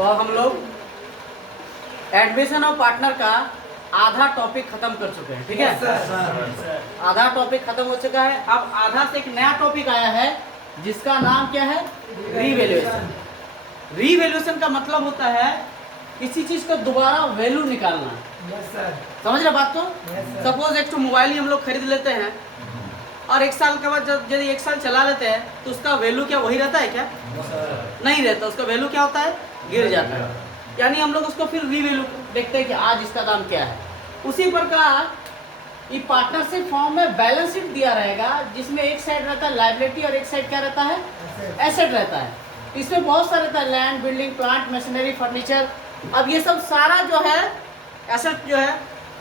तो अब हम लोग एडमिशन ऑफ पार्टनर का आधा टॉपिक खत्म कर चुके हैं, ठीक है। आधा टॉपिक खत्म हो चुका है। अब आधा से एक नया टॉपिक आया है जिसका नाम क्या है, रीवैल्यूएशन। रीवैल्यूएशन का मतलब होता है किसी चीज का दोबारा वैल्यू निकालना। समझ रहे बात को? सपोज एक तो मोबाइल ही हम लोग खरीद लेते हैं और एक साल के बाद जब यदि एक साल चला लेते हैं तो उसका वैल्यू क्या वही रहता है क्या? नहीं रहता, उसका वैल्यू क्या होता है, गिर जाता है। यानी हम लोग उसको फिर रीवैल्यू देखते हैं कि आज इसका दाम क्या है। उसी प्रकार ये पार्टनरशिप फॉर्म में बैलेंस शीट दिया रहेगा जिसमें एक साइड रहता है लायबिलिटी और एक साइड क्या रहता है, एसेट रहता है। इसमें बहुत सारा रहता है, land, building, plant, machinery, furniture. अब ये सब सारा जो है एसेट जो है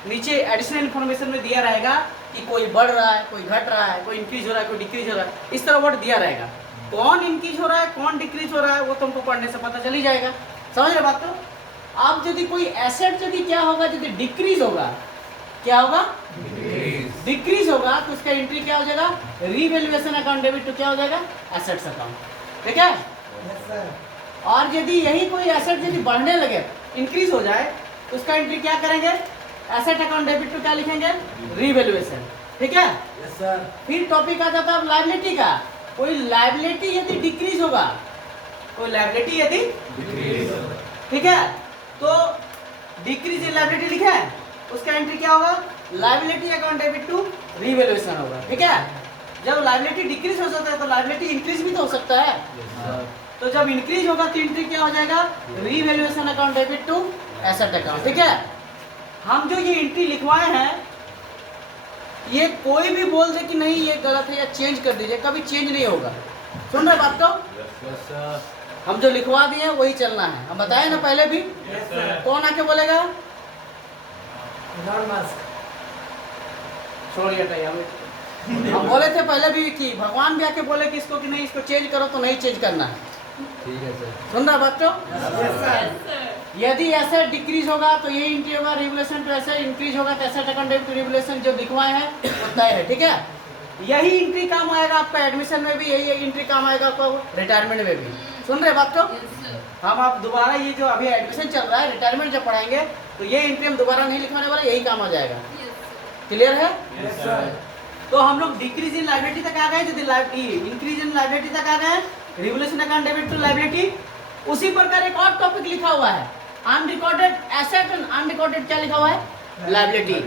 नीचे एडिशनल इन्फॉर्मेशन में दिया रहेगा कि कोई बढ़ रहा है, कोई घट रहा है, कोई इंक्रीज हो रहा है, कोई डिक्रीज हो रहा है, इस तरह वर्ड दिया रहेगा। कौन इंक्रीज हो रहा है, कौन डिक्रीज हो रहा है, वो तुमको पढ़ने से पता चल ही जाएगा। समझ रहे बात? तो अब यदि कोई एसेट यदि क्या होगा, यदि डिक्रीज होगा, क्या होगा, डिक्रीज होगा, तो उसका एंट्री क्या हो जाएगा, रीवैल्यूएशन अकाउंट डेबिट टू क्या हो जाएगा, एसेट्स अकाउंट, ठीक है। और यदि यही कोई एसेट यदि बढ़ने लगे, इंक्रीज हो जाए, तो उसका एंट्री क्या करेंगे, एसेट अकाउंट डेबिट टू क्या लिखेंगे, रीवैल्यूएशन, ठीक है। फिर टॉपिक आ जाता है लायबिलिटी का। कोई लायबिलिटी यदि डिक्रीज होगा, कोई लायबिलिटी यदि ठीक है, तो डिक्रीज इन लायबिलिटी लिखे, उसका एंट्री क्या होगा, liability account debit to revaluation होगा, ठीक है। जब लायबिलिटी डिक्रीज हो सकता है तो लायबिलिटी इंक्रीज भी तो हो सकता है। तो जब इंक्रीज होगा तो एंट्री क्या हो जाएगा, revaluation account debit to asset account, ठीक है। हम जो ये एंट्री लिखवाए हैं, ये कोई भी बोल दे कि नहीं ये गलत है या चेंज कर दीजिए, कभी चेंज नहीं होगा। सुन रहे बात को? हम जो लिखवा दिए हैं वही चलना है। हम बताए ना पहले भी। कौन आके बोलेगा, छोड़िए हम बोले थे पहले भी कि भगवान भी आके बोले कि इसको कि नहीं इसको चेंज करो, तो नहीं चेंज करना है, ठीक है सर। सुन रहा बात को? यदि एसेट डिक्रीज होगा तो ये एंट्री होगा, रिवैल्यूएशन टू एसेट इंक्रीज होगा तो asset account debit to revaluation जो लिखवाए हैं वो तय है, ठीक है। यही एंट्री काम आएगा आपका एडमिशन में भी, यही एंट्री काम आएगा आपका रिटायरमेंट में भी। सुन रहे बात को? हम आप दोबारा ये जो अभी एडमिशन चल रहा है, रिटायरमेंट जब पढ़ाएंगे तो ये एंट्री हम दोबारा नहीं लिखवाने वाले, यही काम आ जाएगा। क्लियर है? तो हम लोग डिक्रीज इन लायबिलिटी तक आ गए, इंक्रीज इन लायबिलिटी तक आ गए, revaluation account debit to liability. उसी प्रकार एक और टॉपिक लिखा हुआ है, अनरिकॉर्डेड एसेट एंड अनरिकॉर्डेड क्या लिखा हुआ है, लायबिलिटी।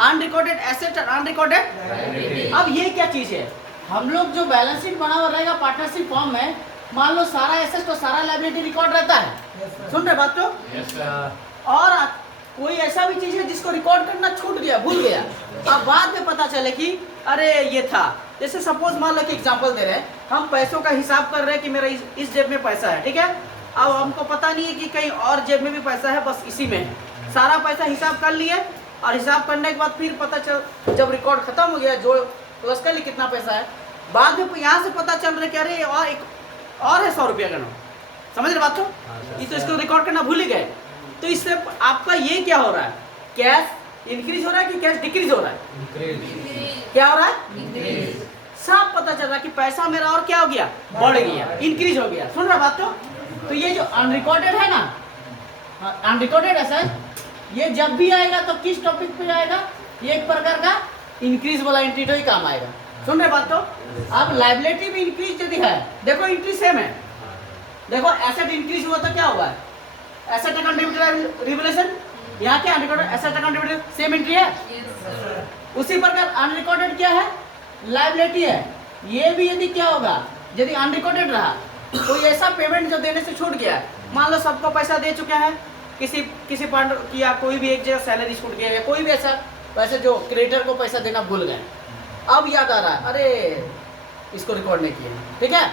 अनरिकॉर्डेड एसेट और अनरिकॉर्डेड। अब ये क्या चीज है, हम लोग जो बैलेंस शीट बना हुआ रहेगा पार्टनरशिप फॉर्म में, मान लो सारा एसेट और सारा लायबिलिटी रिकॉर्ड रहता है। सुन रहे बात को? और कोई ऐसा भी चीज है जिसको रिकॉर्ड करना छूट गया, भूल गया, अब बाद में पता चले कि अरे ये था। जैसे सपोज मान लो कि एग्जांपल दे रहे हैं, हम पैसों का हिसाब कर रहे हैं कि मेरा इस जेब में पैसा है, ठीक है। अब हमको पता नहीं है कि कहीं और जेब में भी पैसा है, बस इसी में है। सारा पैसा हिसाब कर लिए और हिसाब करने के बाद फिर पता चल, जब रिकॉर्ड खत्म हो गया, जो प्लस कर ली कितना पैसा है, बाद में यहाँ से पता चल रहा है कि अरे और एक और है 100 रुपया का नोट। समझ रहे बात को? ये तो इसको रिकॉर्ड करना भूल ही गए। तो इससे आपका ये क्या हो रहा है, कैश इंक्रीज हो रहा है कि कैश डिक्रीज हो रहा है, क्या हो रहा है, साफ पता चल रहा है कि पैसा मेरा और क्या हो गया, बढ़ गया, इंक्रीज हो गया। सुन रहा बात को? तो ये जो अनरिकॉर्डेड है ना, अनरिकॉर्डेड एसेट, ये जब भी आएगा तो किस टॉपिक पे आएगा, ये एक प्रकार का इंक्रीज वाला एंट्री तो ही काम आएगा। सुन रहे बात को? अब लायबिलिटी भी इंक्रीज यदि है, देखो एंट्री सेम है, देखो एसेट इंक्रीज हुआ तो क्या हुआ है, एसेट अकाउंट डेबिट रिवैल्यूएशन, यहाँ क्या unrecorded asset account debit same entry है। उसी प्रकार अनरिकॉर्डेड क्या है, लायबिलिटी है। ये भी यदि क्या होगा, यदि अनरिकॉर्डेड रहा, कोई ऐसा पेमेंट जो देने से छूट गया है, मान लो सबको पैसा दे चुके हैं, किसी पार्टनर की या कोई भी एक जगह सैलरी छूट गया, या कोई भी ऐसा पैसे जो क्रेडिटर को पैसा देना भूल गए, अब याद आ रहा है अरे इसको रिकॉर्ड नहीं किया, ठीक है,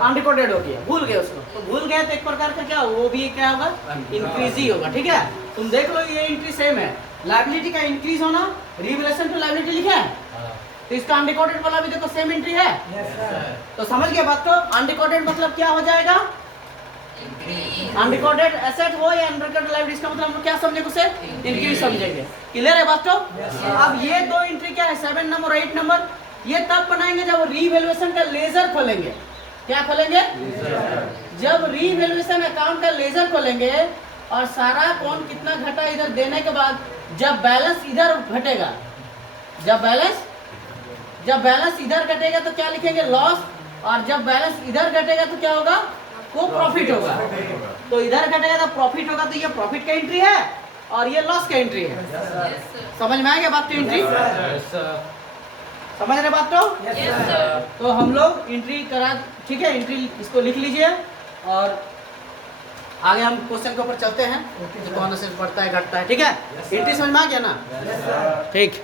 अनरिकॉर्डेड हो गया, भूल गए उसको, तो भूल गए तो एक प्रकार का क्या, वो भी क्या होगा, इंक्रीज ही होगा, ठीक है। तुम देख लो ये एंट्री सेम है, लायबिलिटी का इंक्रीज होना, रिवैल्यूएशन टू लायबिलिटी लिखा है, तो इसका अनरिकॉर्डेड वाला भी देखो सेम एंट्री है। तो समझ गए बात को? अनरिकॉर्डेड मतलब क्या हो जाएगा, अनरिकॉर्डेड एसेट हो या अनरिकॉर्डेड लायबिलिटी, का मतलब हम क्या समझेंगे उसे, इंक्रीज समझेंगे। क्लियर है बात को? अब ये दो एंट्री क्या है, 7 नंबर और 8 नंबर, ये तब बनाएंगे जब रीवैल्यूएशन का लेजर खोलेंगे, क्या खोलेंगे? जब रीवैल्यूएशन अकाउंट का लेजर खोलेंगे और सारा कौन कितना घटा इधर देने के बाद जब बैलेंस इधर घटेगा, जब बैलेंस इधर घटेगा तो क्या लिखेंगे? लॉस। और जब बैलेंस इधर घटेगा तो क्या होगा? वो प्रॉफिट होगा। तो इधर घटेगा तो प्रॉफिट होगा, तो ये प्रॉफिट का एंट्री है और ये लॉस का एंट्री है। समझ में आ गया बात? तो एंट्री समझ रहे बात? तो हम लोग एंट्री करा, ठीक है, एंट्री इसको लिख लीजिए और आगे हम क्वेश्चन के ऊपर चलते हैं। तो कौन से बढ़ता है घटता है, ठीक है? एंट्री समझ में आ गया ना? ठीक।